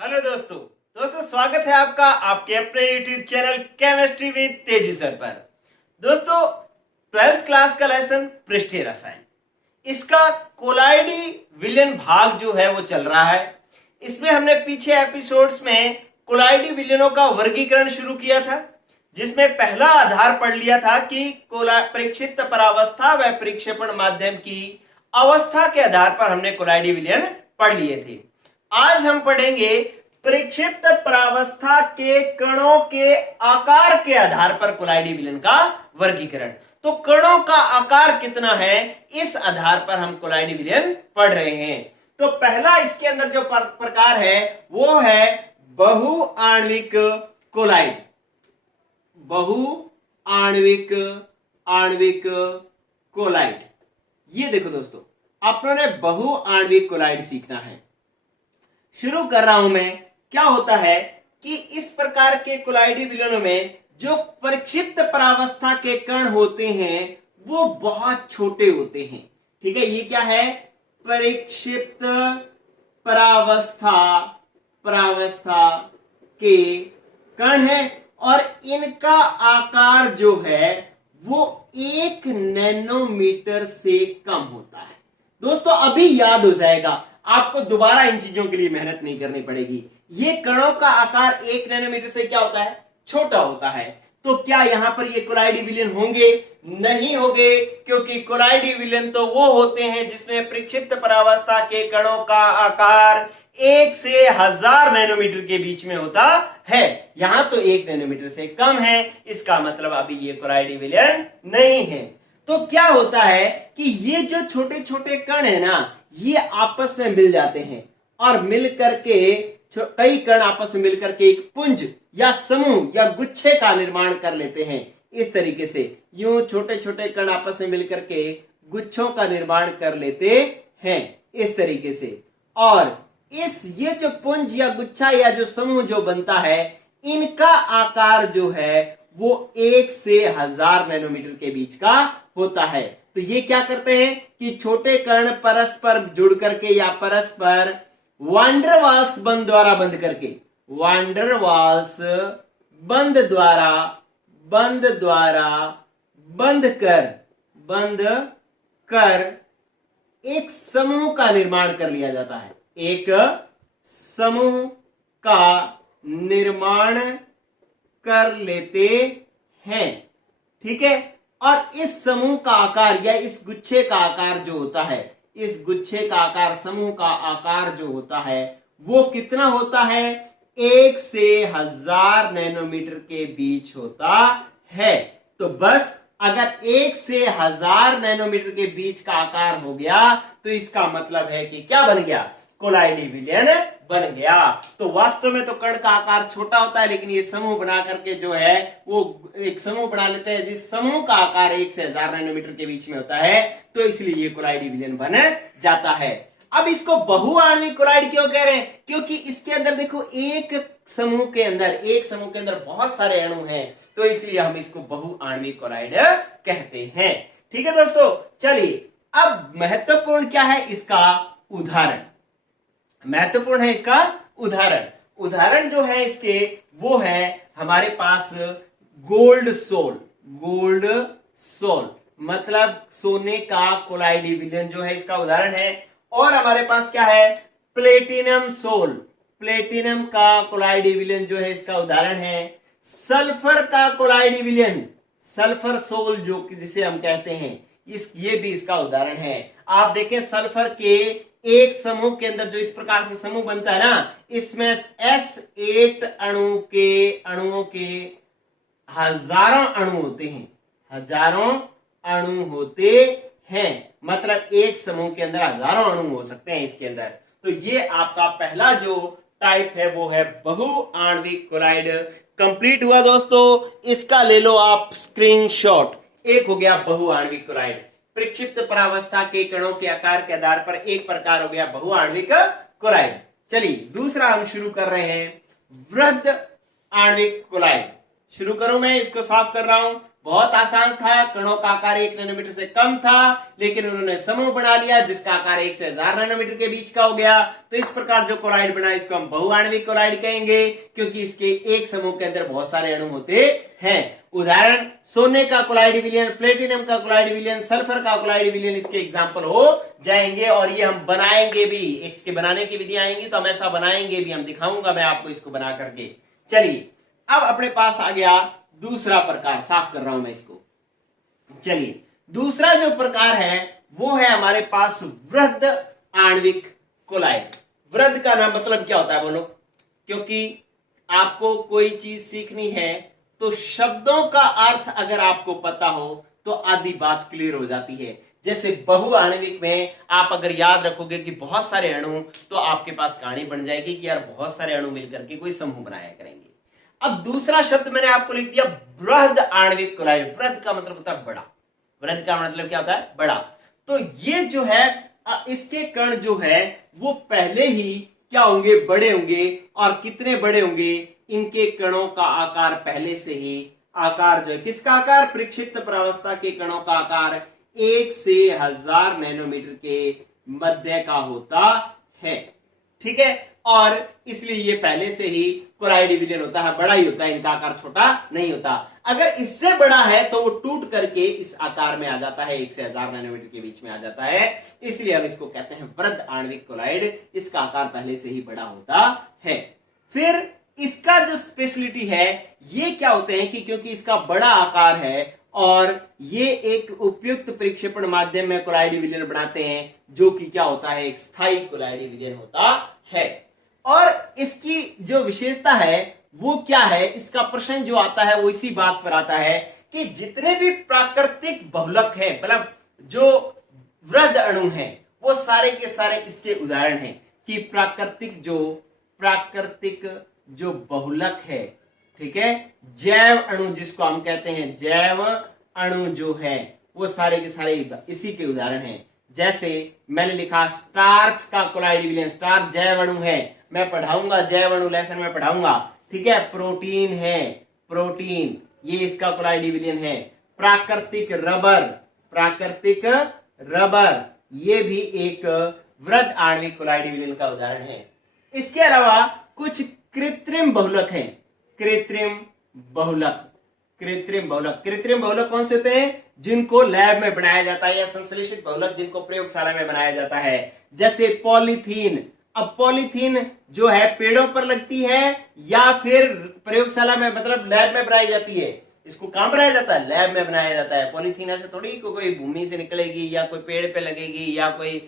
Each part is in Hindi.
हेलो दोस्तों स्वागत है आपका आपके अपने YouTube चैनल केमिस्ट्री विद तेजी सर पर। दोस्तों 12th क्लास का लेसन पृष्ठीय रसायन, इसका कोलाइडी विलयन भाग जो है वो चल रहा है। इसमें हमने पीछे एपिसोड्स में कोलाइडी विलयनों का वर्गीकरण शुरू किया था, जिसमें पहला आधार पढ़ लिया था कि परिक्षिप्त परावस्था व परिक्षेपण माध्यम की अवस्था के आधार पर हमने कोलाइडी विलयन पढ़ लिए थे। आज हम पढ़ेंगे परिक्षिप्त परावस्था के कणों के आकार के आधार पर कोलाइडी विलयन का वर्गीकरण। तो कणों का आकार कितना है, इस आधार पर हम कोलाइडी विलयन पढ़ रहे हैं। तो पहला इसके अंदर जो प्रकार है वो है बहुआण्विक कोलाइड। बहुआण्विक कोलाइड। ये देखो दोस्तों, आपने बहुआण्विक कोलाइड सीखना है। शुरू कर रहा हूं मैं। क्या होता है कि इस प्रकार के कोलाइडी विलयनों में जो परिक्षिप्त परावस्था के कण होते हैं वो बहुत छोटे होते हैं। ठीक है, ये क्या है, परिक्षिप्त परावस्था के कण है और इनका आकार जो है वो 1 नैनोमीटर से कम होता है। दोस्तों अभी याद हो जाएगा, आपको दोबारा इन चीजों के लिए मेहनत नहीं करनी पड़ेगी। ये कणों का आकार 1 नैनोमीटर से क्या होता है, छोटा होता है। तो क्या यहां पर ये कोलाइडी विलयन होंगे? नहीं होंगे, क्योंकि कोलाइडी विलयन तो वो होते हैं जिसमें परिक्षिप्त परावस्था के कणों का आकार 1 से 1000 नैनोमीटर के बीच में होता है। यहां तो 1 नैनोमीटर से कम है, इसका मतलब अभी ये कोलाइडी विलयन नहीं है। तो क्या होता है कि ये जो छोटे छोटे कण है ना, ये आपस में मिल जाते हैं और मिल करके कई कण आपस में मिलकर के एक पुंज या समूह या गुच्छे का निर्माण कर लेते हैं। इस तरीके से यूं छोटे छोटे कण आपस में मिलकर के गुच्छों का निर्माण कर लेते हैं इस तरीके से। और ये जो पुंज या गुच्छा या जो समूह जो बनता है, इनका आकार जो है वो 1 से 1000 नैनोमीटर के बीच का होता है। तो ये क्या करते हैं कि छोटे कण परस्पर जुड़ करके या परस्पर वांडरवाल्स बंद द्वारा बंद करके, वांडरवाल्स बंद कर एक समूह का निर्माण कर लिया जाता है। एक समूह का निर्माण कर लेते हैं। ठीक है, और इस समूह का आकार या इस गुच्छे का आकार जो होता है, इस गुच्छे का आकार, समूह का आकार जो होता है वो कितना होता है, 1 से 1000 नैनोमीटर के बीच होता है। तो बस अगर 1 से 1000 नैनोमीटर के बीच का आकार हो गया तो इसका मतलब है कि क्या बन गया, कोलाइडी विलयन बन गया। तो वास्तव में तो कण का आकार छोटा होता है, लेकिन ये समूह बना करके जो है वो एक समूह बना लेते हैं जिस समूह का आकार 1 से 1000 नैनोमीटर के बीच में होता है। तो इसलिए ये कोलाइडी विलयन बन जाता है। अब इसको बहुआण्विक कोलाइड क्यों कह रहे हैं, क्योंकि इसके अंदर देखो एक समूह के अंदर बहुत सारे अणु हैं, तो इसलिए हम इसको बहुआण्विक कोलाइड कहते हैं। ठीक है दोस्तों, चलिए अब महत्वपूर्ण क्या है इसका उदाहरण। महत्वपूर्ण है इसका उदाहरण जो है इसके वो है हमारे पास गोल्ड सोल मतलब सोने का कोलाइडी विलयन जो है इसका उदाहरण है। और हमारे पास क्या है, प्लेटिनम का कोलाइडी विलयन जो है इसका उदाहरण है। सल्फर का कोलाइडी विलयन, सल्फर सोल जो जिसे हम कहते हैं, ये भी इसका उदाहरण है। आप देखें सल्फर के एक समूह के अंदर जो इस प्रकार से समूह बनता है ना, इसमें S8 अणुओं के हजारों अणु होते हैं। मतलब एक समूह के अंदर हजारों अणु हो सकते हैं इसके अंदर। तो ये आपका पहला जो टाइप है वो है बहुआण्विक कोलाइड। कंप्लीट हुआ दोस्तों, इसका ले लो आप स्क्रीनशॉट। एक हो गया बहुआण्विक कोलाइड, परिक्षिप्त परावस्था के कणों के आकार के आधार पर एक प्रकार हो गया बहुआण्विक कोलाइड। चलिए दूसरा हम शुरू कर रहे हैं वृहद आणविक कोलाइड। शुरू करूं, मैं इसको साफ कर रहा हूं। बहुत आसान था, कणों का आकार 1 नैनोमीटर से कम था, लेकिन उन्होंने समूह बना लिया जिसका आकार 1 से 1000 नैनोमीटर के बीच का हो गया। तो इस प्रकार जो कोलाइड बना इसको हम बहुआण्विक कोलाइड कहेंगे, क्योंकि इसके एक समूह के अंदर बहुत सारे अणु होते हैं। उदाहरण सोने का कोलाइड विलयन, प्लेटिनम का कोलाइड विलयन, सल्फर का कोलाइड विलयन इसके एग्जाम्पल हो जाएंगे, और ये हम बनाएंगे भी। इसके बनाने की विधि आएंगी तो हम ऐसा बनाएंगे भी, हम दिखाऊंगा मैं आपको इसको बना करके। चलिए अब अपने पास आ गया दूसरा प्रकार, साफ कर रहा हूं मैं इसको। चलिए दूसरा जो प्रकार है वो है हमारे पास वृहद आणविक कोलाइड। वृहद का नाम मतलब क्या होता है बोलो, क्योंकि आपको कोई चीज सीखनी है तो शब्दों का अर्थ अगर आपको पता हो तो आधी बात क्लियर हो जाती है। जैसे बहुआण्विक में आप अगर याद रखोगे कि बहुत सारे अणु, तो आपके पास कहानी बन जाएगी कि यार बहुत सारे अणु मिलकर के कोई समूह बनाया करेंगे। अब दूसरा शब्द मैंने आपको लिख दिया वृहद आणविक कोलाइड। वृहद का मतलब होता है बड़ा, वृहद का मतलब क्या होता है, बड़ा। तो ये जो है इसके कण जो है वो पहले ही क्या होंगे, बड़े होंगे। और कितने बड़े होंगे, इनके कणों का आकार पहले से ही, आकार जो है किसका आकार, प्रक्षिप्त प्रावस्था के कणों का आकार 1 से 1000 नैनोमीटर के मध्य का होता है। ठीक है, और इसलिए ये पहले से ही कोलाइड विलयन होता है, बड़ा ही होता है, इनका आकार छोटा नहीं होता। अगर इससे बड़ा है तो वो टूट करके इस आकार में आ जाता है, 1 से 1000 नैनोमीटर के बीच में आ जाता है। इसलिए हम इसको कहते हैं वृहद आणविक कोलाइड। इसका आकार पहले से ही बड़ा होता है। फिर इसका जो स्पेशलिटी है, ये क्या होते हैं कि क्योंकि इसका बड़ा आकार है और ये एक उपयुक्त प्रक्षेपण माध्यम में कोलाइड विलयन बनाते हैं, जो कि क्या होता है, एक स्थायी कोलाइड विलयन होता है। और इसकी जो विशेषता है वो क्या है, इसका प्रश्न जो आता है वो इसी बात पर आता है कि जितने भी प्राकृतिक बहुलक हैं, मतलब जो वृहद अणु हैं, वो सारे के सारे इसके उदाहरण हैं कि प्राकृतिक जो बहुलक है, ठीक है, जैव अणु जिसको हम कहते हैं, जैव अणु जो है वो सारे के सारे इसी के उदाहरण हैं। जैसे मैंने लिखा स्टार्च का कोलाइड विलयन, स्टार्च जैव अणु है, मैं पढ़ाऊंगा जैव अणु लेसन में पढ़ाऊंगा। ठीक है, प्रोटीन है, प्रोटीन ये इसका कोलाइड विलयन है। प्राकृतिक रबर ये भी एक वृहद आणविक कोलाइड विलयन का उदाहरण है। इसके अलावा कुछ कृत्रिम बहुलक हैं, कृत्रिम बहुलक कौन से होते हैं, जिनको लैब में बनाया जाता है, या संश्लेषित बहुलक जिनको प्रयोगशाला में बनाया जाता है। जैसे पॉलीथीन। अब पॉलीथीन जो है पेड़ों पर लगती है या फिर प्रयोगशाला में, मतलब लैब में बनाई जाती है। इसको कहां बनाया जाता है, लैब में बनाया जाता है। पॉलीथीन ऐसे थोड़ी कोई भूमि से निकलेगी या कोई पेड़ पे लगेगी या कोई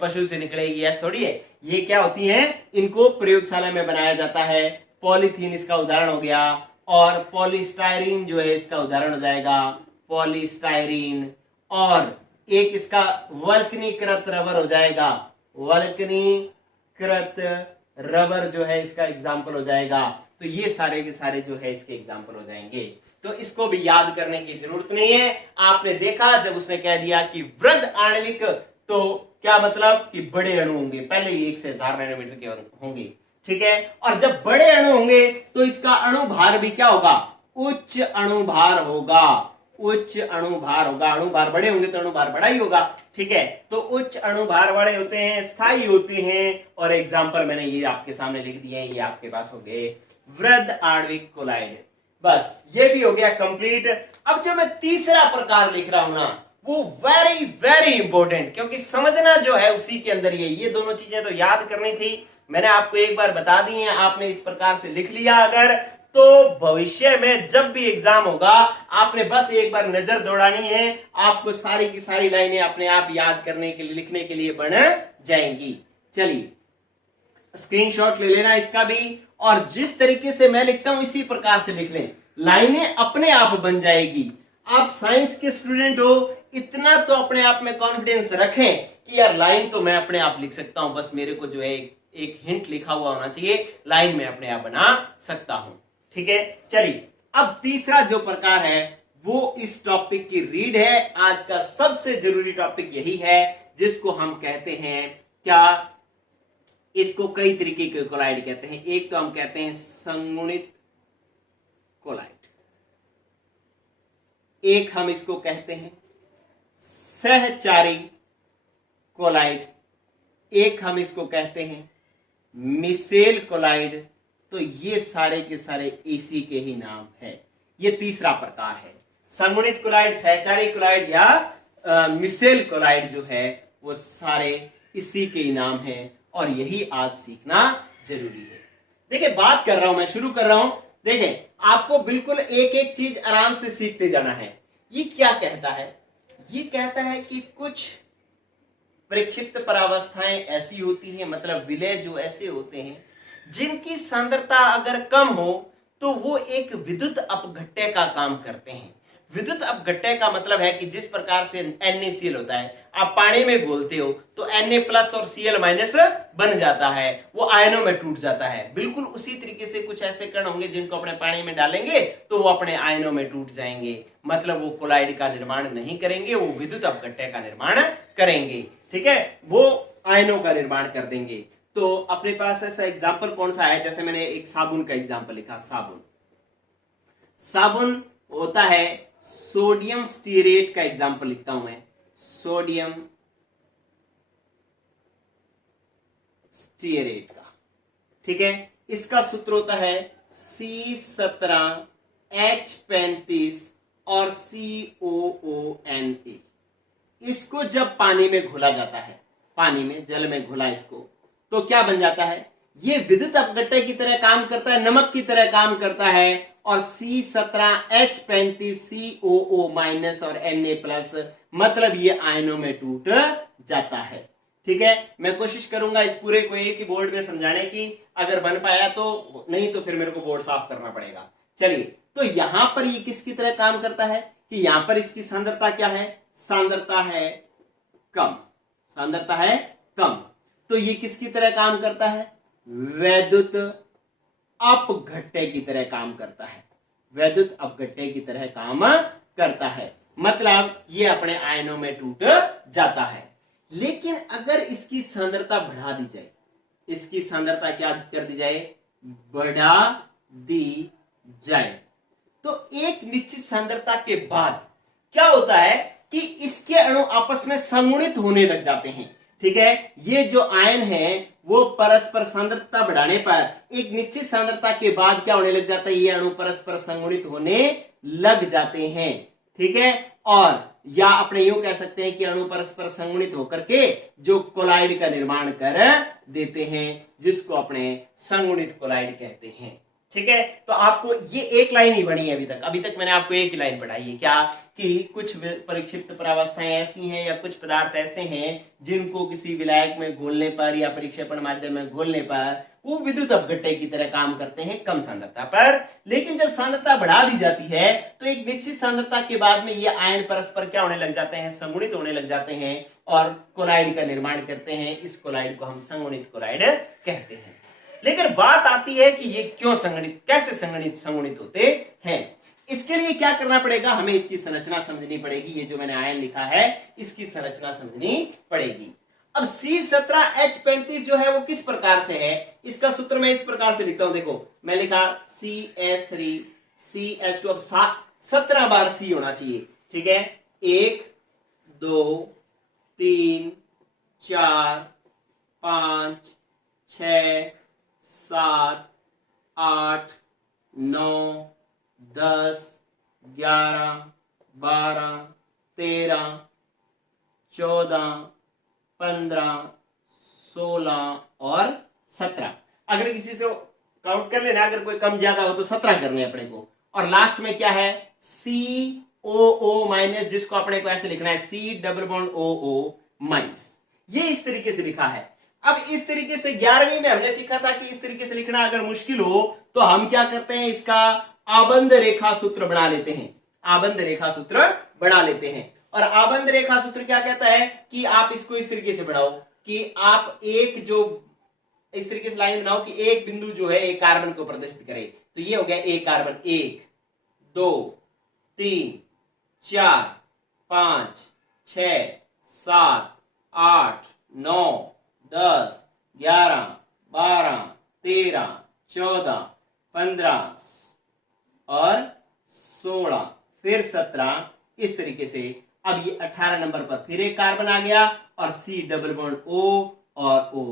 पशु से निकलेगी, ऐसा थोड़ी है। ये क्या होती है, इनको प्रयोगशाला में बनाया जाता है। पॉलीथीन इसका उदाहरण हो गया, और पॉलीस्टायरीन जो है इसका उदाहरण हो जाएगा, पॉलीस्टायरीन। और एक इसका वल्कनीकृत रबर हो जाएगा, वल्कनीकृत रबर जो है इसका एग्जाम्पल हो जाएगा। तो ये सारे के सारे जो है इसके एग्जाम्पल हो जाएंगे। तो इसको भी याद करने की जरूरत नहीं है। आपने देखा जब उसने कह दिया कि वृहद आणविक, तो क्या मतलब कि बड़े अणु होंगे, पहले ही 1 से 1000 नैनोमीटर के होंगे। ठीक है, और जब बड़े अणु होंगे तो इसका अणु भार भी क्या होगा, उच्च अणु भार होगा, उच्च अणु भार होगा। अणु भार बड़े होंगे तो अणु भार बड़ा ही होगा। ठीक है, तो उच्च अणु भार वाले होते हैं, स्थायी होते हैं। और एग्जाम्पल मैंने ये आपके सामने लिख दिए हैं, ये आपके पास हो गए वृहद आणविक कोलाइड। बस ये भी हो गया कंप्लीट। अब जो मैं तीसरा प्रकार लिख रहा हूं ना, वो वेरी वेरी इंपॉर्टेंट, क्योंकि समझना जो है उसी के अंदर ये दोनों चीजें तो याद करनी थी, मैंने आपको एक बार बता दी है। आपने इस प्रकार से लिख लिया अगर, तो भविष्य में जब भी एग्जाम होगा आपने बस एक बार नजर दौड़ानी है, आपको सारी की सारी लाइनें अपने आप याद करने के लिए, लिखने के लिए बन जाएंगी। चलिए स्क्रीनशॉट ले लेना इसका भी, और जिस तरीके से मैं लिखता हूं इसी प्रकार से लिख लें, लाइनें अपने आप बन जाएगी। आप साइंस के स्टूडेंट हो, इतना तो अपने आप में कॉन्फिडेंस रखें कि यार लाइन तो मैं अपने आप लिख सकता हूं, बस मेरे को जो है एक हिंट लिखा हुआ होना चाहिए, लाइन में अपने आप बना सकता हूं। ठीक है, चलिए अब तीसरा जो प्रकार है वो इस टॉपिक की रीड है। आज का सबसे जरूरी टॉपिक यही है, जिसको हम कहते हैं क्या, इसको कई तरीके के कोलाइड कहते हैं। एक तो हम कहते हैं संगुणित कोलाइड, एक हम इसको कहते हैं सहचारी कोलाइड, एक हम इसको कहते हैं मिसेल कोलाइड। तो ये सारे के सारे इसी के ही नाम है। ये तीसरा प्रकार है, संगुणित कोलाइड, सहचारी कोलाइड या मिसेल कोलाइड जो है वो सारे इसी के ही नाम है और यही आज सीखना जरूरी है। देखिए बात कर रहा हूं मैं, शुरू कर रहा हूं। देखें आपको बिल्कुल एक एक चीज आराम से सीखते जाना है। ये क्या कहता है? ये कहता है कि कुछ प्रक्षिप्त परावस्थाएं ऐसी होती हैं, मतलब विलय जो ऐसे होते हैं जिनकी सांद्रता अगर कम हो तो वो एक विद्युत अपघट्य का काम करते हैं। विद्युत अपघट्य का मतलब है कि जिस प्रकार से NaCl होता है, आप पानी में घोलते हो तो Na+ और Cl- बन जाता है, वो आयनों में टूट जाता है। बिल्कुल उसी तरीके से कुछ ऐसे कण होंगे जिनको अपने पानी में डालेंगे तो वो अपने आयनों में टूट जाएंगे, मतलब वो कोलाइड का निर्माण नहीं करेंगे, वो विद्युत अपघट्य का निर्माण करेंगे। ठीक है, वो आयनों का निर्माण कर देंगे। तो अपने पास ऐसा एग्जाम्पल कौन सा है? जैसे मैंने एक साबुन का एग्जाम्पल लिखा, साबुन होता है सोडियम स्टीरेट का एग्जाम्पल लिखता हूं मैं, सोडियम स्टीरेट का। ठीक है, इसका सूत्र होता है C17H35 और COONA। इसको जब पानी में घोला जाता है, पानी में जल में घोला इसको, तो क्या बन जाता है? ये विद्युत अपघट्य की तरह काम करता है, नमक की तरह काम करता है। और C17H35 COO- और Na+, मतलब ये आयनों में टूट जाता है। ठीक है, मैं कोशिश करूंगा इस पूरे को एक ही बोर्ड में समझाने की, अगर बन पाया तो, नहीं तो फिर मेरे को बोर्ड साफ करना पड़ेगा। चलिए, तो यहां पर ये किसकी तरह काम करता है कि यहां पर इसकी सांद्रता क्या है? सांद्रता है कम, सांद्रता है कम। तो ये किसकी तरह काम करता है? वैद्युत अपघट्य की तरह काम करता है, वैद्युत अपघट्य की तरह काम करता है, मतलब ये अपने आयनों में टूट जाता है। लेकिन अगर इसकी सांद्रता बढ़ा दी जाए, इसकी सांद्रता क्या कर दी जाए? बढ़ा दी जाए, तो एक निश्चित सांद्रता के बाद क्या होता है कि इसके अणु आपस में संगुणित होने लग जाते हैं। ठीक है, ये जो आयन है वो परस्पर सांद्रता बढ़ाने पर एक निश्चित सांद्रता के बाद क्या होने लग जाता है? ये अणु परस्पर संगुणित होने लग जाते हैं। ठीक है, और या अपने यूं कह सकते हैं कि अणु परस्पर संगुणित होकर के जो कोलाइड का निर्माण कर देते हैं, जिसको अपने संगुणित कोलाइड कहते हैं। ठीक है, तो आपको ये एक लाइन ही बनी है अभी तक मैंने आपको एक ही लाइन पढ़ाई है, क्या कि कुछ परिक्षिप्त परावस्थाएं ऐसी हैं या कुछ पदार्थ ऐसे हैं जिनको किसी विलायक में घोलने पर या परिक्षेपण माध्यम में घोलने पर वो विद्युत अपघट्य की तरह काम करते हैं कम सांद्रता पर। लेकिन जब सांद्रता बढ़ा दी जाती है तो एक निश्चित सांद्रता के बाद में ये आयन परस्पर क्या होने लग जाते हैं? संगुणित होने लग जाते हैं और कोलाइड का निर्माण करते हैं। इस कोलाइड को हम संगुणित कोलाइड कहते हैं। लेकिन बात आती है कि ये क्यों संगुणित, कैसे संगुणित होते हैं? इसके लिए क्या करना पड़ेगा? हमें इसकी संरचना समझनी पड़ेगी। ये जो मैंने आयन लिखा है इसकी संरचना समझनी पड़ेगी। अब C17H35 जो है वो किस प्रकार से है? इसका सूत्र मैं इस प्रकार से लिखता हूं, देखो मैं लिखा CH3CH2। अब 17 बार C होना चाहिए। ठीक है, 1 2 3 4 5 6 7 8 9 10 11 12 13 14 15 16 और 17। अगर किसी से काउंट कर लेना, अगर कोई कम ज्यादा हो तो 17 करने अपने को। और लास्ट में क्या है? COO-, जिसको अपने को ऐसे लिखना है C++OO-। ये इस तरीके से लिखा है। अब इस तरीके से 11वीं में हमने सीखा था कि इस तरीके से लिखना अगर मुश्किल हो तो हम क्या करते हैं? इसका आबंध रेखा सूत्र बना लेते हैं, आबंध रेखा सूत्र बना लेते हैं। और आबंध रेखा सूत्र क्या कहता है कि आप इसको इस तरीके से बनाओ कि आप एक जो इस तरीके से लाइन बनाओ कि एक बिंदु जो है एक कार्बन को प्रदर्शित करे। तो ये हो गया एक कार्बन, 1 2 3 4 5 6 7 8 9 10 11 12 13 14 15 और 16, फिर 17, इस तरीके से। अब ये 18 नंबर पर फिर एक कार्बन आ गया और C डबल बॉन्ड O और O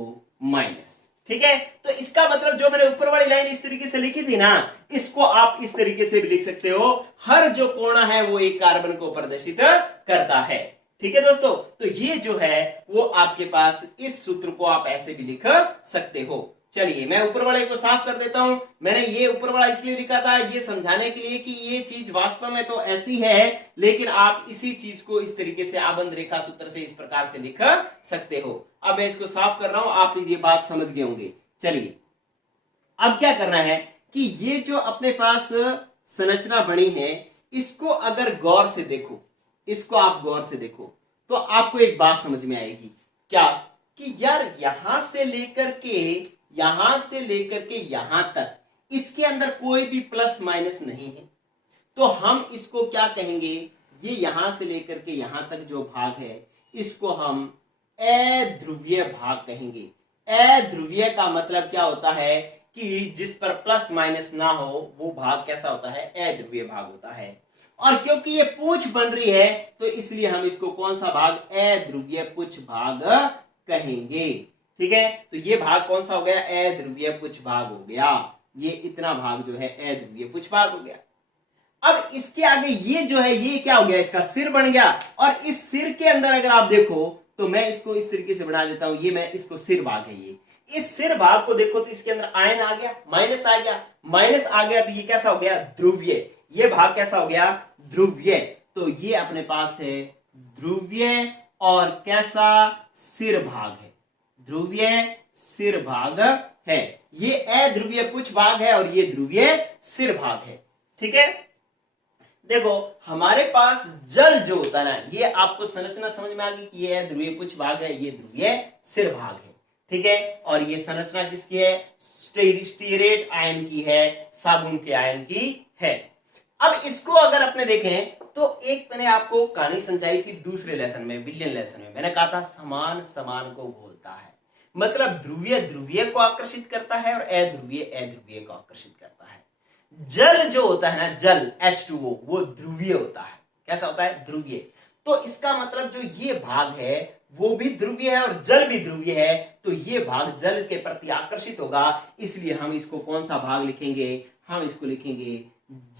माइनस। ठीक है, तो इसका मतलब जो मैंने ऊपर वाली लाइन इस तरीके से लिखी थी ना, इसको आप इस तरीके से भी लिख सकते हो, हर जो कोणा है वो एक कार्बन को प्रदर्शित करता है। ठीक है दोस्तों, तो ये जो है वो आपके पास इस सूत्र को आप ऐसे भी लिख सकते हो। चलिए मैं ऊपर वाले को साफ कर देता हूं। मैंने ये ऊपर वाला इसलिए लिखा था ये समझाने के लिए कि ये चीज वास्तव में तो ऐसी है, लेकिन आप इसी चीज को इस तरीके से आबंध रेखा सूत्र से इस प्रकार से लिख सकते हो। अब मैं इसको साफ कर रहा हूं, आप ये बात समझ गए होंगे। चलिए अब क्या करना है कि ये जो अपने पास संरचना बनी है, इसको अगर गौर से देखो, इसको आप गौर से देखो तो आपको एक बात समझ में आएगी। क्या कि यार यहां से लेकर के यहां तक इसके अंदर कोई भी प्लस माइनस नहीं है, तो हम इसको क्या कहेंगे, ये यहां से लेकर के यहां तक जो भाग है इसको हम अध्रुवीय भाग कहेंगे। अध्रुवीय का मतलब क्या होता है कि जिस पर प्लस माइनस ना हो वो भाग कैसा होता है, अध्रुवीय भाग होता है। और क्योंकि ये पूंछ बन रही है तो इसलिए हम इसको कौन सा भाग, अध्रुवीय पुच्छ भाग कहेंगे। ठीक है, तो ये भाग कौन सा हो गया, अध्रुवीय पुच्छ भाग हो गया। ये इतना भाग जो है अध्रुवीय पुच्छ भाग हो गया। अब इसके आगे ये जो है ये क्या हो गया, इसका सिर बन गया। और इस सिर के अंदर अगर आप देखो तो मैं इसको इस तरीके से बना देता हूं, ये मैं इसको सिर भाग है। ये इस सिर भाग को देखो तो इसके अंदर आयन आ गया, माइनस आ गया, माइनस आ गया तो ये कैसा हो गया, ध्रुवीय। ये भाग कैसा हो गया, ध्रुवीय। तो ये अपने पास है ध्रुवीय और कैसा, सिर भाग है, ध्रुवीय सिर भाग है। ये अध्रुवीय पुच्छ भाग है और ये ध्रुवीय सिर भाग है। ठीक है, देखो हमारे पास जल जो होता है ना, ये आपको संरचना समझ में आ गई कि ये ध्रुवीय पुच्छ भाग है, ये ध्रुवीय सिर भाग है। ठीक है, और ये संरचना किसकी है, स्टीरेट आयन की है, साबुन के आयन की है। अब इसको अगर अपने देखें तो एक मैंने आपको कहानी समझाई थी दूसरे लेसन में, विलियन लेसन में। मैंने कहा था समान समान को बोलता है, मतलब ध्रुवीय ध्रुवीय को आकर्षित करता है और अध्रुवीय अध्रुवीय को आकर्षित करता है। जल जो होता है ना, जल H2O, वो ध्रुवीय होता है। कैसा होता है, ध्रुवीय। तो इसका मतलब जो ये भाग है वो भी ध्रुवीय है और जल भी ध्रुवीय है, तो ये भाग जल के प्रति आकर्षित होगा। इसलिए हम इसको कौन सा भाग लिखेंगे, हम इसको लिखेंगे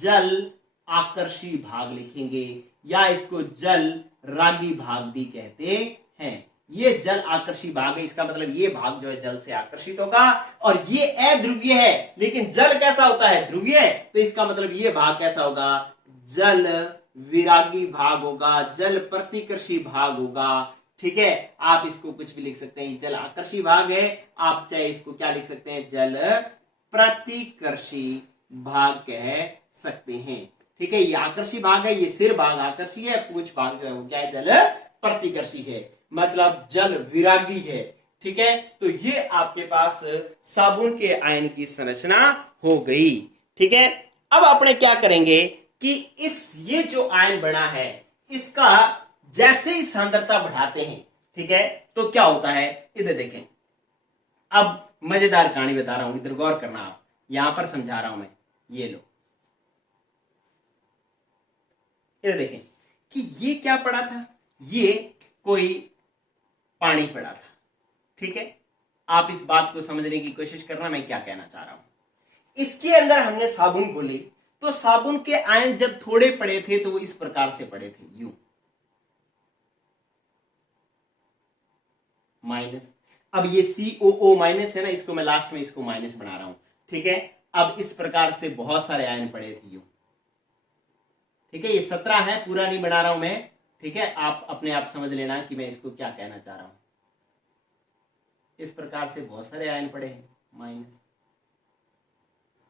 जल आकर्षी भाग लिखेंगे, या इसको जल रागी भाग भी कहते हैं। ये जल आकर्षी भाग है, इसका मतलब ये भाग जो है जल से आकर्षित होगा। और ये अध्रुवीय है, लेकिन जल कैसा होता है, ध्रुवीय, तो इसका मतलब ये भाग कैसा होगा, जल विरागी भाग होगा, जल प्रतिकर्षी भाग होगा। ठीक है, आप इसको कुछ भी लिख सकते हैं, जल आकर्षी भाग है, आप चाहे इसको क्या लिख सकते हैं, जल प्रतिकर्षी भाग कह सकते हैं। ठीक है, ये आकर्षी भाग है, ये सिर भाग आकर्षी है, पूंछ भाग जो है वो क्या है, जल प्रतिकर्षी है, मतलब जल विरागी है। ठीक है, तो ये आपके पास साबुन के आयन की संरचना हो गई। ठीक है, अब अपने क्या करेंगे कि ये जो आयन बना है इसका जैसे ही सांद्रता बढ़ाते हैं, ठीक है, तो क्या होता है, इधर देखें। अब मजेदार कहानी बता रहा हूं, इधर गौर करना, आप यहां पर समझा रहा हूं मैं, ये लो, इधर देखें कि ये क्या पड़ा था, ये कोई पानी पड़ा था। ठीक है, आप इस बात को समझने की कोशिश करना मैं क्या कहना चाह रहा हूं। इसके अंदर हमने साबुन घोली, तो साबुन के आयन जब थोड़े पड़े थे तो वो इस प्रकार से पड़े थे, यू माइनस। अब ये COO माइनस है ना, इसको मैं लास्ट में इसको माइनस बना रहा हूं। ठीक है, अब इस प्रकार से बहुत सारे आयन पड़े थे यू। ठीक है, ये 17 है, पूरा नहीं बना रहा हूं मैं। ठीक है, आप अपने आप समझ लेना कि मैं इसको क्या कहना चाह रहा हूं। इस प्रकार से बहुत सारे आयन पड़े हैं, माइनस,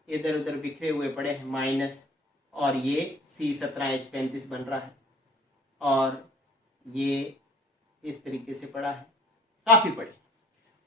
इधर उधर बिखरे हुए पड़े हैं, माइनस, और ये C17H35 बन रहा है, और ये इस तरीके से पड़ा है, काफी पड़े।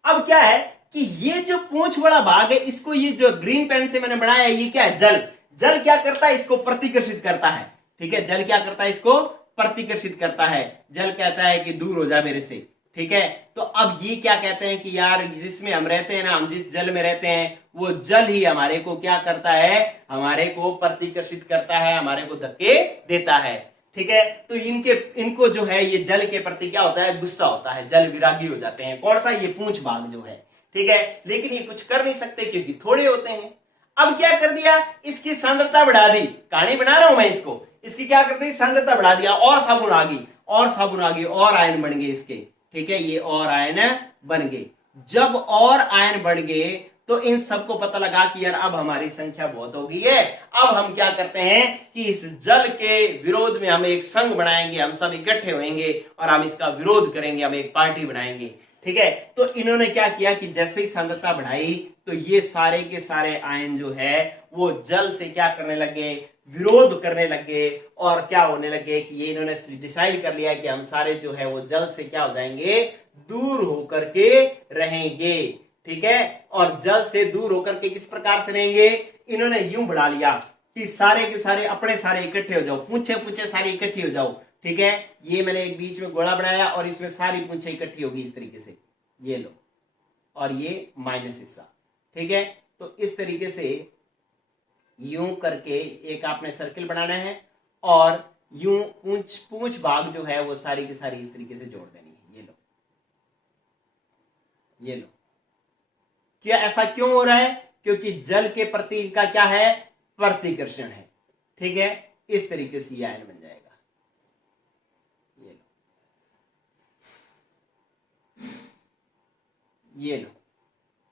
अब क्या है कि ये जो पूंछ वाला भाग है, इसको ये जो ग्रीन पेन से मैंने बनाया है, ये क्या है, जल। जल क्या करता है, इसको प्रतिकर्षित करता है। ठीक है, जल क्या करता है, इसको प्रतिकर्षित करता है। जल कहता है कि दूर हो जा मेरे से, ठीक है। तो अब ये क्या कहते हैं कि यार जिसमें हम रहते हैं ना, हम जिस जल में रहते हैं वो जल ही हमारे को क्या करता है, हमारे को प्रतिकर्षित करता है, हमारे को धक्के देता है। ठीक है। तो इनको जो है ये जल के प्रति क्या होता है, गुस्सा होता है, जल विरागी हो जाते हैं। कौन सा, ये पूंछ भाग जो है। ठीक है। लेकिन ये कुछ कर नहीं सकते क्योंकि थोड़े होते हैं। अब क्या कर दिया, इसकी सांद्रता बढ़ा दी, कहानी बना रहा हूं मैं इसको, इसकी क्या कर दी, सांद्रता बढ़ा दिया, और साबुन आ गई, और साबुन आ गई, और आयन बन गए इसके। ठीक है। ये और आयन बन गए। जब और आयन बढ़ गए तो इन सबको पता लगा कि यार अब हमारी संख्या बहुत हो गई है। अब हम क्या करते हैं कि इस जल के विरोध में हम एक संघ बनाएंगे, हम सब इकट्ठे होंगे और हम इसका विरोध करेंगे, हम एक पार्टी बनाएंगे। ठीक है। तो इन्होंने क्या किया कि जैसे ही सांद्रता बढ़ाई तो ये सारे के सारे आयन जो है वो जल से क्या करने लगे, विरोध करने लगे। और क्या होने लगे कि ये इन्होंने डिसाइड कर लिया कि हम सारे जो है वो जल से क्या हो जाएंगे, दूर होकर के रहेंगे। ठीक है। और जल से दूर होकर के किस प्रकार से रहेंगे, इन्होंने यूं बढ़ा लिया कि सारे के सारे अपने सारे इकट्ठे हो जाओ, पूछे पूछे सारी इकट्ठी हो जाओ। ठीक है। ये मैंने एक बीच में गोला बनाया और इसमें सारी पूछे इकट्ठी होगी इस तरीके से, ये लो, और ये माइनस हिस्सा। ठीक है। तो इस तरीके से यूं करके एक आपने सर्किल बनाना है और यूं पूंछ भाग जो है वो सारी की सारी इस तरीके से जोड़ देनी है। ये लो, ये लो। क्या ऐसा क्यों हो रहा है, क्योंकि जल के प्रति इनका क्या है, प्रतिकर्षण है। ठीक है। इस तरीके से ये आयन बन जाएगा। ये लो, ये लो।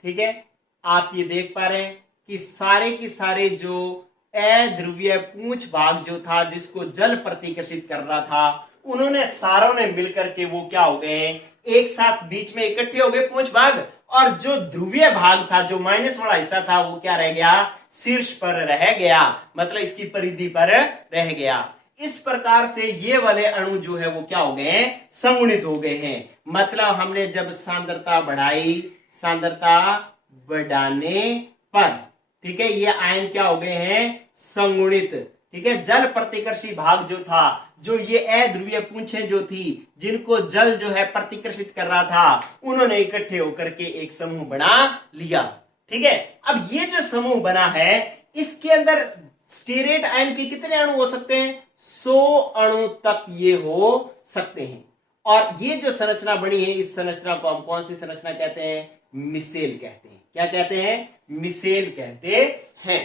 ठीक है। आप ये देख पा रहे हैं कि सारे के सारे जो अध्रुवीय पूंछ भाग जो था जिसको जल प्रतिकर्षित कर रहा था, उन्होंने सारों ने मिलकर के वो क्या हो गए, एक साथ बीच में इकट्ठे हो गए पूंछ भाग। और जो ध्रुवीय भाग था, जो माइनस वाला हिस्सा था, वो क्या रह गया, शीर्ष पर रह गया, मतलब इसकी परिधि पर रह गया। इस प्रकार से ये वाले अणु जो है वो क्या हो गए, संगुणित हो गए हैं। मतलब हमने जब सांद्रता बढ़ाई, सांद्रता बढ़ाने पर, ठीक है, ये आयन क्या हो गए हैं, संगुणित। ठीक है। जल प्रतिकर्षी भाग जो था, जो ये अध्रुवीय पूंछे जो थी जिनको जल जो है प्रतिकर्षित कर रहा था, उन्होंने इकट्ठे होकर के एक समूह बना लिया। ठीक है। अब ये जो समूह बना है इसके अंदर स्टीरेट आयन के कितने अणु हो सकते हैं, 100 अणु तक ये हो सकते हैं। और ये जो संरचना बनी है, इस संरचना को हम कौन सी संरचना कहते हैं, मिसेल कहते हैं। क्या कहते हैं, मिसेल कहते हैं।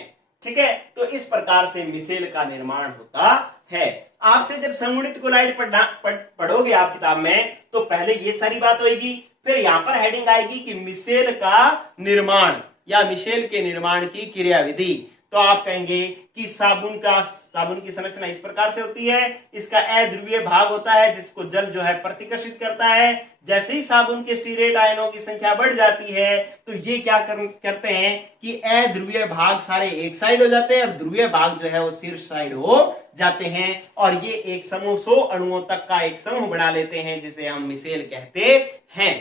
ठीक है। तो इस प्रकार से मिसेल का निर्माण होता है। आपसे जब संगुणित क्लोराइड पढ़ोगे आप किताब में, तो पहले ये सारी बात होगी, फिर यहां पर हेडिंग आएगी कि मिसेल का निर्माण या मिसेल के निर्माण की क्रियाविधि। तो आप कहेंगे कि साबुन की संरचना इस प्रकार से होती है, इसका अध्रुवीय भाग होता है जिसको जल जो है प्रतिकर्षित करता है। जैसे ही साबुन के स्टीरेट आयनों की संख्या बढ़ जाती है तो ये क्या करते हैं कि अध्रुवीय भाग सारे एक साइड हो जाते हैं और ध्रुवीय भाग जो है वो शीर्ष साइड हो जाते हैं, और ये एक समूह 100 अणुओं तक का एक समूह बना लेते हैं जिसे हम मिसेल कहते हैं।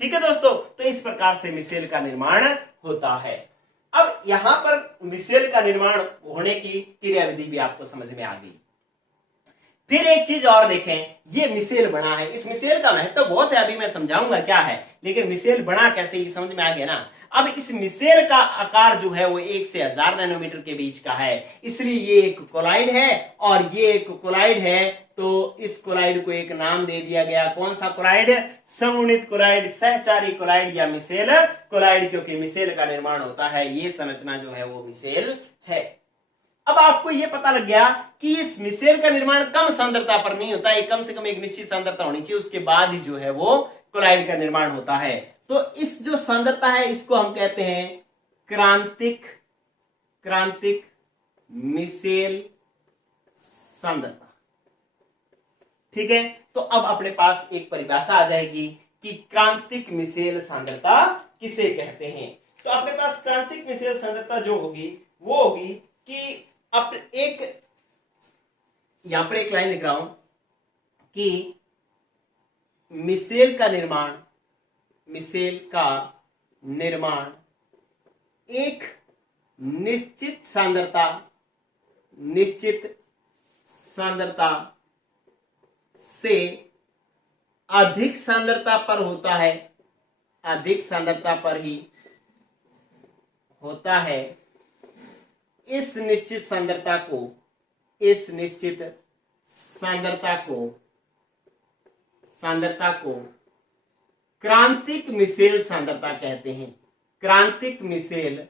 ठीक है दोस्तों। तो इस प्रकार से मिसेल का निर्माण होता है। अब यहां पर मिसेल का निर्माण होने की क्रियाविधि भी आपको समझ में आ गई। फिर एक चीज और देखें, ये मिसेल बना है, इस मिसेल का महत्व बहुत है, अभी मैं समझाऊंगा क्या है, लेकिन मिसेल बना कैसे ये समझ में आ गया ना। अब इस मिसेल का आकार जो है वो 1 से 1000 नैनोमीटर के बीच का है, इसलिए ये एक कोलाइड है और ये एक कोलाइड है। तो इस कोलाइड को एक नाम दे दिया गया, कौन सा कोलाइड, संगुणित कोलाइड, सहचारी कोलाइड या मिसेल कोलाइड, क्योंकि मिसेल का निर्माण होता है, ये संरचना जो है वो मिसेल है। अब आपको यह पता लग गया कि इस मिसेल का निर्माण कम सांद्रता पर नहीं होता है, कम से कम एक निश्चित सांद्रता होनी चाहिए, उसके बाद ही जो है वो कोलाइड का निर्माण होता है। तो इस जो सांद्रता है इसको हम कहते हैं क्रांतिक मिसेल सांद्रता। ठीक है। तो अब अपने पास एक परिभाषा आ जाएगी कि क्रांतिक मिसेल सांद्रता किसे कहते हैं। तो अपने पास क्रांतिक मिसेल सांद्रता जो होगी वो होगी कि अब एक यहां पर एक लाइन लिख रहा हूं कि मिसेल का निर्माण एक निश्चित सांद्रता से अधिक सांद्रता पर होता है, अधिक सांद्रता पर ही होता है, इस निश्चित सांद्रता को, इस निश्चित सांद्रता को क्रांतिक मिसेल सांद्रता कहते हैं, क्रांतिक मिसेल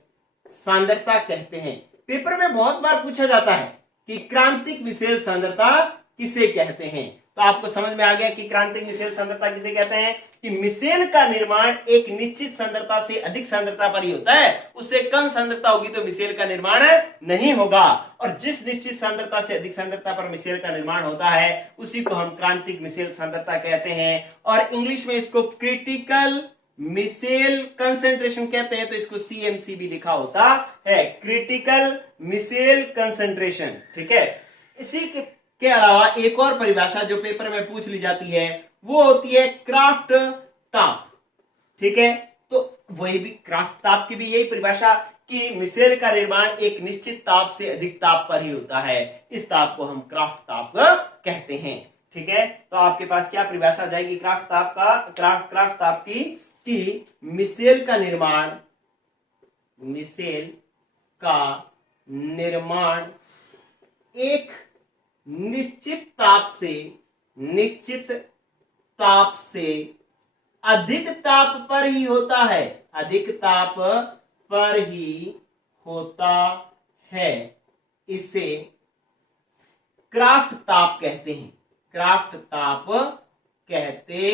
सांद्रता कहते हैं। पेपर में बहुत बार पूछा जाता है कि क्रांतिक मिसेल सांद्रता किसे कहते हैं, तो आपको समझ में आ गया कि क्रांतिक मिसेल सांद्रता किसे कहते हैं कि मिसेल का निर्माण एक निश्चित सांद्रता से अधिक सांद्रता पर ही होता है, उससे कम सांद्रता होगी तो मिसेल का निर्माण नहीं होगा, और जिस निश्चित सांद्रता से अधिक सांद्रता पर मिसेल का निर्माण होता है उसी को हम क्रांतिक मिसेल सांद्रता कहते हैं, और इंग्लिश में इसको क्रिटिकल मिसेल कंसेंट्रेशन कहते हैं, तो इसको CMC भी लिखा होता है, क्रिटिकल मिसेल कंसेंट्रेशन। ठीक है, इसी के अलावा एक और परिभाषा जो पेपर में पूछ ली जाती है वो होती है क्राफ्ट ताप। ठीक है, तो वही भी क्राफ्ट ताप की भी यही परिभाषा कि मिसेल का निर्माण एक निश्चित ताप से अधिक ताप पर ही होता है, इस ताप को हम क्राफ्ट ताप कहते हैं। ठीक है, तो आपके पास क्या परिभाषा आ जाएगी क्राफ्ट ताप का, क्राफ्ट ताप की कि मिसेल का निर्माण एक निश्चित ताप से अधिक ताप पर ही होता है, अधिक ताप पर ही होता है, इसे क्राफ्ट ताप कहते हैं, क्राफ्ट ताप कहते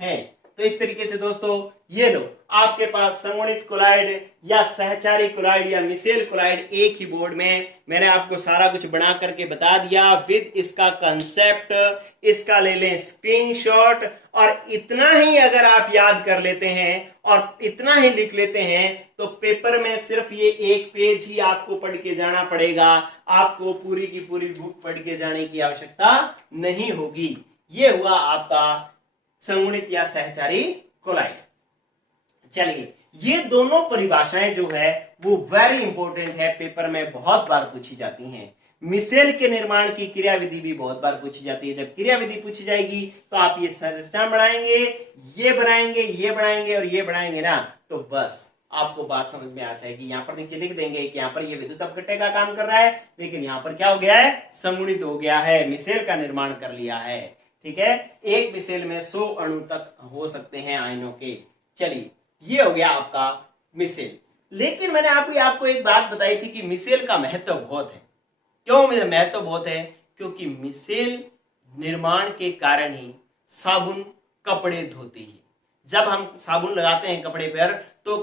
हैं। तो इस तरीके से दोस्तों ये लो आपके पास संगुणित कोलाइड या सहचारी कोलाइड या मिसेल कोलाइड एक ही बोर्ड में मैंने आपको सारा कुछ बना करके बता दिया विद इसका कंसेप्ट, इसका ले लें स्क्रीनशॉट, और इतना ही अगर आप याद कर लेते हैं और इतना ही लिख लेते हैं तो पेपर में सिर्फ ये एक पेज ही आपको पढ़ के जाना पड़ेगा, आपको पूरी की पूरी बुक पढ़ के जाने की आवश्यकता नहीं होगी। ये हुआ आपका संगुणित या सहचारी कोलाइड। चलिए, ये दोनों परिभाषाएं जो है वो वेरी इंपॉर्टेंट है, पेपर में बहुत बार पूछी जाती हैं। मिसेल के निर्माण की क्रियाविधि भी बहुत बार पूछी जाती है, जब क्रियाविधि पूछी जाएगी तो आप ये संरचना बनाएंगे, ये बनाएंगे और ये बनाएंगे ना, तो बस आपको बात समझ में आ जाएगी। यहाँ पर नीचे लिख देंगे कि यहाँ पर ये विद्युत अपघट्य का काम कर रहा है, लेकिन यहाँ पर क्या हो गया है, संगुणित हो गया है, मिसेल का निर्माण कर लिया है। ठीक है, एक मिसेल में 100 अणु तक हो सकते हैं आयनों के। चलिए, ये हो गया आपका मिसेल। लेकिन मैंने आपको एक बात बताई थी कि मिसेल का महत्व बहुत है। क्यों महत्व बहुत है? क्योंकि मिसेल निर्माण के कारण ही साबुन कपड़े धोती है। जब हम साबुन लगाते हैं कपड़े पर तो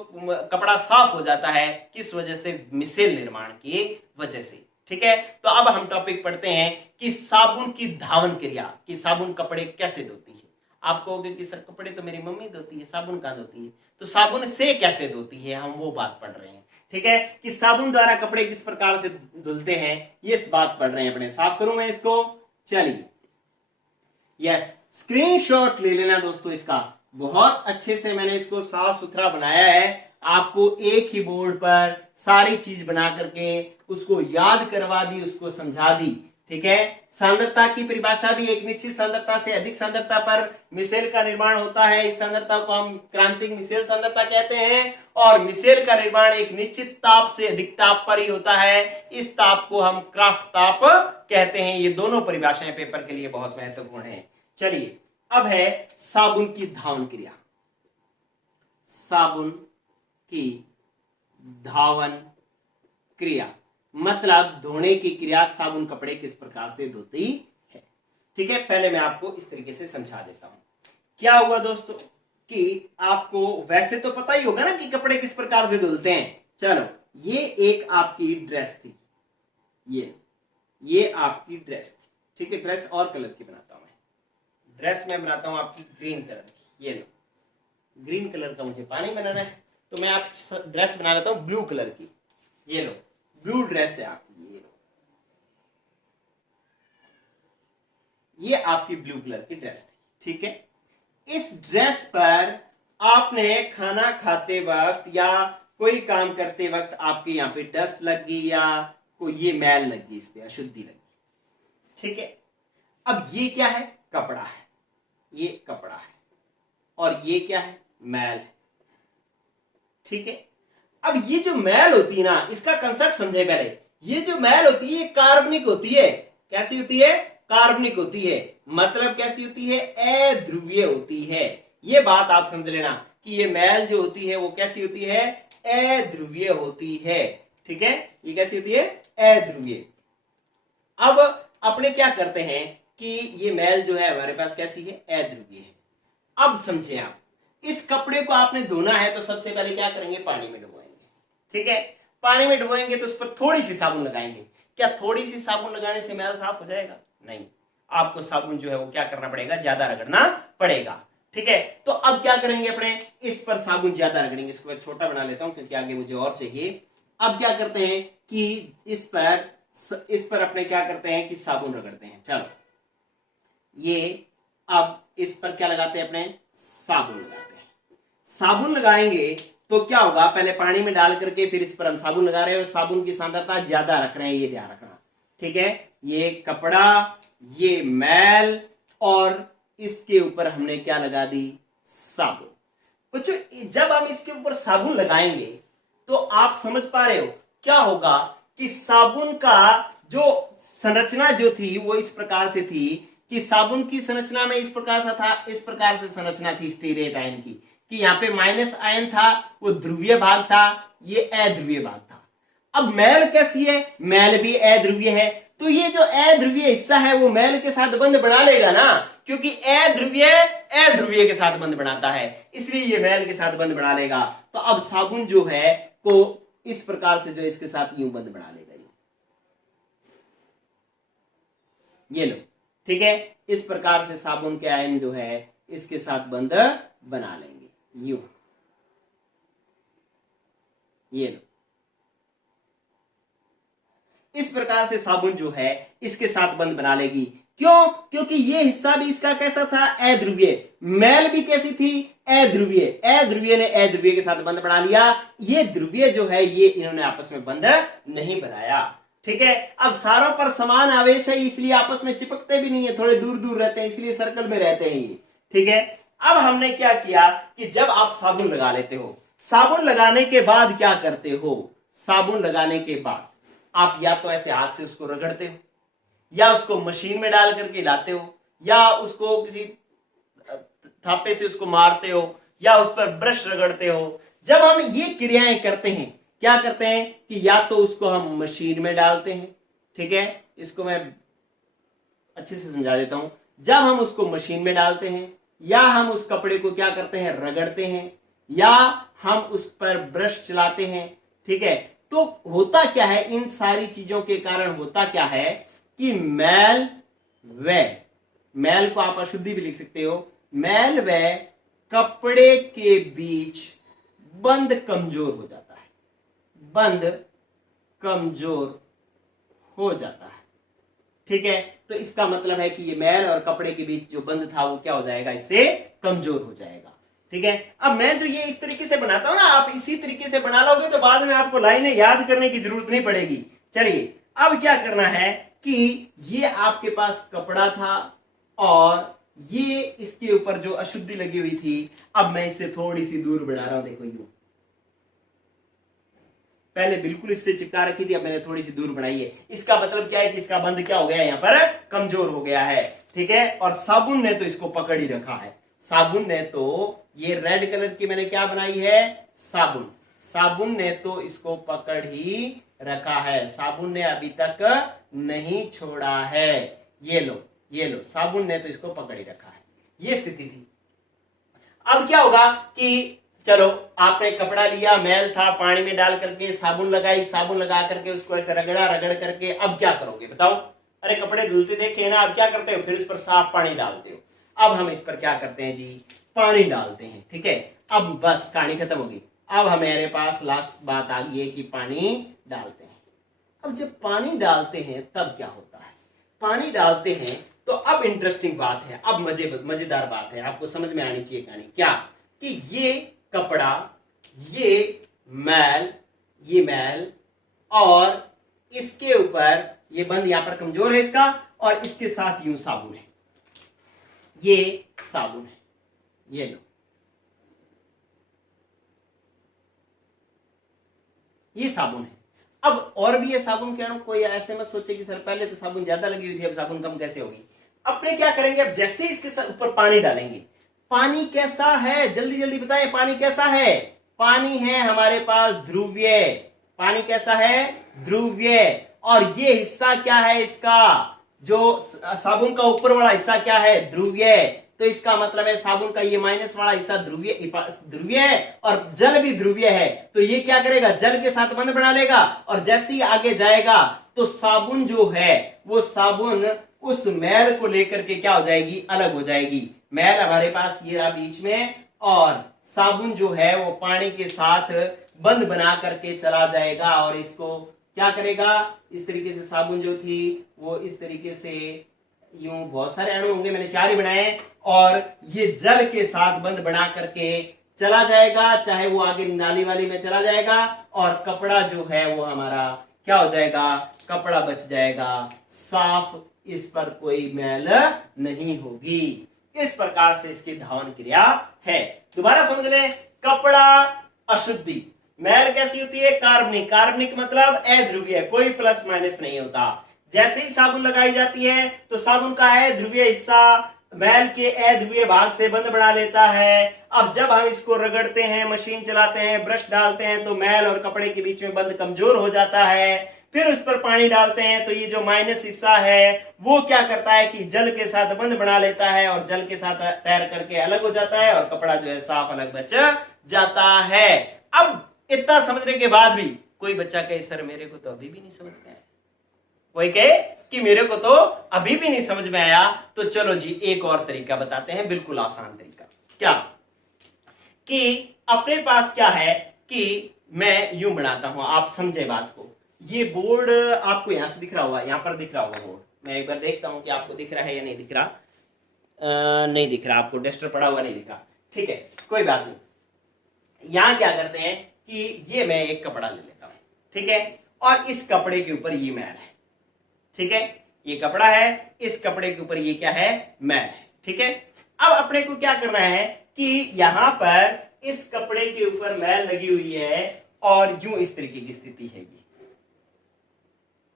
कपड़ा साफ हो जाता है, किस वजह से? मिसेल निर्माण की वजह से। ठीक है, तो अब हम टॉपिक पढ़ते हैं कि साबुन की धावन क्रिया, कि साबुन कपड़े कैसे धोती है। आप कहोगे कि सर कपड़े तो मेरी मम्मी धोती है, साबुन कहाँ धोती है? तो साबुन से कैसे धोती है, हम वो बात पढ़ रहे हैं। ठीक है, कि साबुन द्वारा कपड़े किस प्रकार से धुलते हैं, ये इस बात पढ़ रहे हैं अपने। साफ करूं मैं इसको? चलिए, यस, स्क्रीनशॉट ले लेना दोस्तों इसका। बहुत अच्छे से मैंने इसको साफ सुथरा बनाया है, आपको एक ही बोर्ड पर सारी चीज बना करके उसको याद करवा दी, उसको समझा दी। ठीक है, सांद्रता की परिभाषा भी एक निश्चित सांद्रता से अधिक सांद्रता पर मिसेल का निर्माण होता है, इस सांद्रता को हम क्रांतिक मिसेल सांद्रता कहते हैं, और मिसेल का निर्माण एक निश्चित ताप से अधिक ताप पर ही होता है, इस ताप को हम क्राफ्ट ताप कहते हैं। ये दोनों परिभाषाएं पेपर के लिए बहुत महत्वपूर्ण है। चलिए, अब है साबुन की धावन क्रिया। साबुन की धावन क्रिया मतलब धोने की क्रिया, साबुन कपड़े किस प्रकार से धोती है। ठीक है, पहले मैं आपको इस तरीके से समझा देता हूं। क्या हुआ दोस्तों कि आपको वैसे तो पता ही होगा ना कि कपड़े किस प्रकार से धुलते हैं। चलो, ये एक आपकी ड्रेस थी, ये आपकी ड्रेस थी। ठीक है, ड्रेस और कलर की बनाता हूं मैं। ड्रेस में बनाता हूं आपकी ग्रीन कलर की। ये लो, ग्रीन कलर का मुझे पानी बनाना है, तो मैं आप ड्रेस बना लेता हूं ब्लू कलर की। ये लो, ब्लू ड्रेस है आपकी। ये लो, ये आपकी ब्लू कलर की ड्रेस थी। ठीक है, इस ड्रेस पर आपने खाना खाते वक्त या कोई काम करते वक्त आपके यहाँ पे डस्ट लग गई या कोई ये मैल लग गई, इस पे अशुद्धि लग गई। ठीक है, अब ये क्या है? कपड़ा है। ये कपड़ा है और ये क्या है, मैल है। ठीक है, अब ये जो मैल होती है ना, इसका कंसेप्ट समझे पहले। ये जो मैल होती है ये कार्बनिक होती है। कैसी होती है, कार्बनिक होती है। मतलब कैसी होती है, अध्रुवीय होती है। ये बात आप समझ लेना कि ये मैल जो होती है वो कैसी होती है, अध्रुवीय होती है। ठीक है, ये कैसी होती है, अध्रुवीय। अब अपने क्या करते हैं कि ये मैल जो है हमारे पास कैसी है, अध्रुवीय है। अब समझे आप, इस कपड़े को आपने धोना है तो सबसे पहले क्या करेंगे, पानी में डुबोएंगे। ठीक है, पानी में डुबोएंगे तो उस पर थोड़ी सी साबुन लगाएंगे। क्या थोड़ी सी साबुन लगाने से मैल साफ हो जाएगा, नहीं, आपको साबुन जो है वो क्या करना पड़ेगा, ज्यादा रगड़ना पड़ेगा। ठीक है, तो अब क्या करेंगे, अपने इस पर साबुन ज्यादा रगड़ेंगे। इसको मैं छोटा बना लेता हूं क्योंकि आगे मुझे और चाहिए। अब क्या करते हैं कि इस पर अपने क्या करते हैं कि साबुन रगड़ते हैं। चलो, ये अब इस पर क्या लगाते हैं, अपने साबुन लगाते हैं। साबुन लगाएंगे तो क्या होगा, पहले पानी में डाल करके फिर इस पर हम साबुन लगा रहे हैं और साबुन की सांद्रता ज्यादा रख रहे हैं, ये ध्यान रखना। ठीक है, ये कपड़ा, ये मैल और इसके ऊपर हमने क्या लगा दी, साबुन। बच्चों जब हम इसके ऊपर साबुन लगाएंगे तो आप समझ पा रहे हो क्या होगा कि साबुन का जो संरचना जो थी वो इस प्रकार से थी कि साबुन की संरचना में इस प्रकार से था, इस प्रकार से संरचना थी स्टीरेट आयन की, कि यहाँ पे माइनस आयन था, वो ध्रुवीय भाग था, ये अध्रुवीय भाग था। अब मैल कैसी है, मैल भी अध्रुवीय है, तो ये जो अध्रुवीय हिस्सा है वो मैल के साथ बंध बना लेगा ना, क्योंकि अध्रुवीय के साथ बंध बनाता है, इसलिए ये मैल के साथ बंध बना लेगा। तो अब साबुन जो है को इस प्रकार से जो इसके साथ यूं बंध बना लेगा, ये लो। ठीक है, इस प्रकार से साबुन के आयन जो है इसके साथ बंध बना लेंगे, यूं, ये लो। इस प्रकार से साबुन जो है इसके साथ बंध बना लेगी। क्यों, क्योंकि ये हिस्सा भी इसका कैसा था, अध्रुवीय। मैल भी कैसी थी, अध्रुवीय। अध्रुवीय ने अध्रुवीय के साथ बंध बना लिया, ये ध्रुवीय जो है ये इन्होंने आपस में बंध नहीं बनाया। ठीक है, अब सारों पर समान आवेश है इसलिए आपस में चिपकते भी नहीं है, थोड़े दूर दूर रहते हैं, इसलिए सर्कल में रहते हैं ये। ठीक है, अब हमने क्या किया कि जब आप साबुन लगा लेते हो, साबुन लगाने के बाद क्या करते हो, साबुन लगाने के बाद आप या तो ऐसे हाथ से उसको रगड़ते हो, या उसको मशीन में डाल करके लाते हो, या उसको किसी थापे से उसको मारते हो, या उस पर ब्रश रगड़ते हो। जब हम ये क्रियाएं करते हैं, क्या करते हैं कि या तो उसको हम मशीन में डालते हैं। ठीक है, इसको मैं अच्छे से समझा देता हूं। जब हम उसको मशीन में डालते हैं, या हम उस कपड़े को क्या करते हैं, रगड़ते हैं, या हम उस पर ब्रश चलाते हैं। ठीक है, तो होता क्या है, इन सारी चीजों के कारण होता क्या है कि मैल को आप अशुद्धि भी लिख सकते हो, मैल व कपड़े के बीच बंध कमजोर हो जाता है, बंध कमजोर हो जाता है। ठीक है, तो इसका मतलब है कि ये मैल और कपड़े के बीच जो बंध था वो क्या हो जाएगा, इससे कमजोर हो जाएगा। ठीक है, अब मैं जो ये इस तरीके से बनाता हूं ना, आप इसी तरीके से बना लोगे तो बाद में आपको लाइनें याद करने की जरूरत नहीं पड़ेगी। चलिए, अब क्या करना है कि ये आपके पास कपड़ा था और ये इसके ऊपर जो अशुद्धि लगी हुई थी, अब मैं इसे थोड़ी सी दूर बढ़ा रहा हूं, देखो यूं, पहले बिल्कुल इससे चिपका रखी थी, अब मैंने थोड़ी सी दूर बढ़ाई है। इसका मतलब क्या है कि इसका बंध क्या हो गया है, यहां पर कमजोर हो गया है। ठीक है, और साबुन ने तो इसको पकड़ ही रखा है, साबुन ने तो, ये रेड कलर की मैंने क्या बनाई है, साबुन, साबुन ने तो इसको पकड़ ही रखा है, साबुन ने अभी तक नहीं छोड़ा है। ये लो, ये लो, साबुन ने तो इसको पकड़ ही रखा है, ये स्थिति थी। अब क्या होगा कि चलो आपने कपड़ा लिया, मैल था, पानी में डाल करके साबुन लगाई, साबुन लगा करके उसको ऐसे रगड़ा, रगड़ करके अब क्या करोगे बताओ, अरे कपड़े धुलते देखे ना, अब क्या करते हो, फिर उस पर साफ पानी डालते हो। अब हम इस पर क्या करते हैं जी, पानी डालते हैं। ठीक है, अब बस कहानी खत्म होगी। अब हमारे पास लास्ट बात आ गई है कि पानी डालते हैं। अब जब पानी डालते हैं तब क्या होता है, पानी डालते हैं तो अब इंटरेस्टिंग बात है, अब मजेदार बात है, आपको समझ में आनी चाहिए कहानी। क्या कि ये कपड़ा, ये मैल और इसके ऊपर ये बंध यहां पर कमजोर है इसका, और इसके साथ यूं साबुन है, ये साबुन है, ये लो, ये साबुन है। अब और भी ये साबुन के अणु, कोई ऐसे मत सोचे कि सर पहले तो साबुन ज्यादा लगी हुई थी अब साबुन कम कैसे होगी। अपने क्या करेंगे, अब जैसे इसके ऊपर पानी डालेंगे, पानी कैसा है जल्दी जल्दी बताएं, पानी कैसा है, पानी है हमारे पास ध्रुवीय, पानी कैसा है, ध्रुवीय। और ये हिस्सा क्या है इसका, जो साबुन का ऊपर वाला हिस्सा क्या है, ध्रुवीय। तो इसका मतलब है साबुन का ये माइनस वाला हिस्सा ध्रुवीय है और जल भी ध्रुवीय है। तो ये क्या करेगा, जल के साथ बंध बना लेगा और जैसे ही आगे जाएगा तो साबुन जो है वो साबुन उस मैल को लेकर के क्या हो जाएगी, अलग हो जाएगी। मैल हमारे पास ये रहा बीच में और साबुन जो है वो पानी के साथ बंध बना करके चला जाएगा और इसको क्या करेगा, इस तरीके से साबुन जो थी वो इस तरीके से यूं, बहुत सारे अणु होंगे, मैंने 4 ही बनाए, और ये जल के साथ बंध बना करके चला जाएगा, चाहे वो आगे नाली वाली में चला जाएगा और कपड़ा जो है वो हमारा क्या हो जाएगा, कपड़ा बच जाएगा साफ, इस पर कोई मैल नहीं होगी। इस प्रकार से इसकी धावन क्रिया है। दोबारा समझ लें, कपड़ा अशुद्धि, मैल कैसी होती है, कार्बनिक, कार्बनिक मतलब अध्रुवीय, कोई प्लस माइनस नहीं होता। जैसे ही साबुन लगाई जाती है तो साबुन का अध्रुवीय हिस्सा मैल के अध्रुवीय भाग से बंध बना लेता है। अब जब हम इसको रगड़ते हैं, मशीन चलाते हैं, ब्रश डालते हैं तो मैल और कपड़े के बीच में बंध कमजोर हो जाता है। फिर उस पर पानी डालते हैं तो ये जो माइनस हिस्सा है वो क्या करता है कि जल के साथ बंध बना लेता है और जल के साथ तैर करके अलग हो जाता है और कपड़ा जो है साफ अलग बच जाता है। अब इतना समझने के बाद भी कोई बच्चा कहे सर मेरे को तो अभी भी नहीं समझ में आया, कोई कहे कि मेरे को तो अभी भी नहीं समझ में आया, तो चलो जी एक और तरीका बताते हैं, बिल्कुल आसान तरीका। क्या कि अपने पास क्या है कि मैं यूं बनाता हूं, आप समझे बात को। ये बोर्ड आपको यहां से दिख रहा होगा, यहां पर दिख रहा होगा बोर्ड, मैं एक बार देखता हूं कि आपको दिख रहा है या नहीं दिख रहा। नहीं दिख रहा, आपको डस्टर पड़ा हुआ नहीं दिख रहा, ठीक है कोई बात नहीं। यहां क्या करते हैं कि ये मैं एक कपड़ा ले लेता हूं, ठीक है, और इस कपड़े के ऊपर ये मैल है, ठीक है, ये कपड़ा है, इस कपड़े के ऊपर ये क्या है, मैल है, ठीक है। अब अपने को क्या करना है कि यहां पर इस कपड़े के ऊपर मैल लगी हुई है और यूं इस तरीके की स्थिति है ये,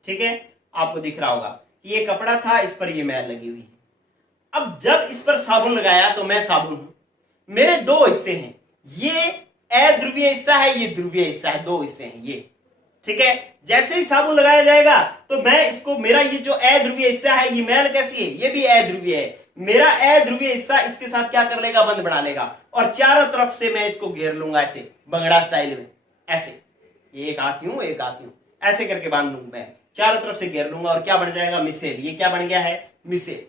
ठीक है, आपको दिख रहा होगा ये कपड़ा था, इस पर ये मैल लगी हुई है। अब जब इस पर साबुन लगाया तो मैं साबुन हूं, मेरे दो हिस्से हैं, ये अध्रुवीय हिस्सा है, ये ध्रुवीय हिस्सा है, दो हिस्से हैं ये, ठीक है। जैसे ही साबुन लगाया जाएगा तो मैं इसको, मेरा ये जो अध्रुवीय हिस्सा है, ये मैल कैसी है, ये भी अध्रुवीय है, मेरा अध्रुवीय हिस्सा इसके साथ क्या कर लेगा, बंध बना लेगा और चारों तरफ से मैं इसको घेर लूंगा ऐसे बंगड़ा स्टाइल में, ऐसे एक हाथ यूं एक हाथ यूं ऐसे करके बांध लूंगा, मैं चारों तरफ से घेर लूंगा और क्या बन जाएगा, मिसेल। ये क्या बन गया है, मिसेल।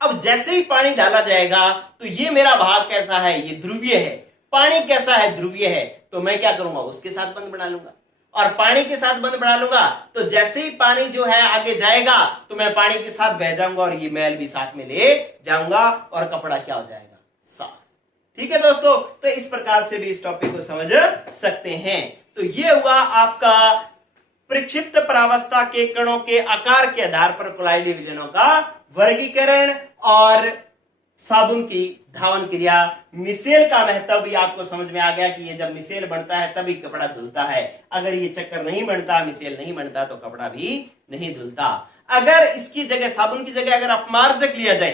अब जैसे ही पानी डाला जाएगा तो ये मेरा भाग कैसा है, ये ध्रुवीय है, पानी कैसा है, ध्रुवीय है, तो मैं क्या करूंगा, उसके साथ बंध बना लूंगा और पानी के साथ बंध बना लूंगा। तो जैसे ही पानी जो है आगे जाएगा तो मैं पानी के साथ बह जाऊंगा और ये मैल भी साथ में ले जाऊंगा और कपड़ा क्या हो जाएगा, साफ। ठीक है दोस्तों, तो इस प्रकार से भी इस टॉपिक को समझ सकते हैं। तो ये हुआ आपका प्रक्षिप्त परावस्था के कणों के आकार के आधार पर कोलाइडी विलयनों का वर्गीकरण और साबुन की धावन क्रिया। मिसेल का महत्व भी आपको समझ में आ गया कि ये जब मिसेल बनता है तभी कपड़ा धुलता है, अगर ये चक्कर नहीं बनता, मिसेल नहीं बनता तो कपड़ा भी नहीं धुलता। अगर इसकी जगह, साबुन की जगह अगर अपमार्जक लिया जाए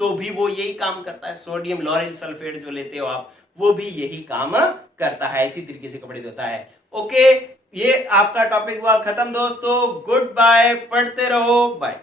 तो भी वो यही काम करता है, सोडियम लॉरेल सल्फेट जो लेते हो आप, वो भी यही काम करता है, इसी तरीके से कपड़े धोता है। ओके, ये आपका टॉपिक हुआ खत्म दोस्तों, गुड बाय, पढ़ते रहो, बाय।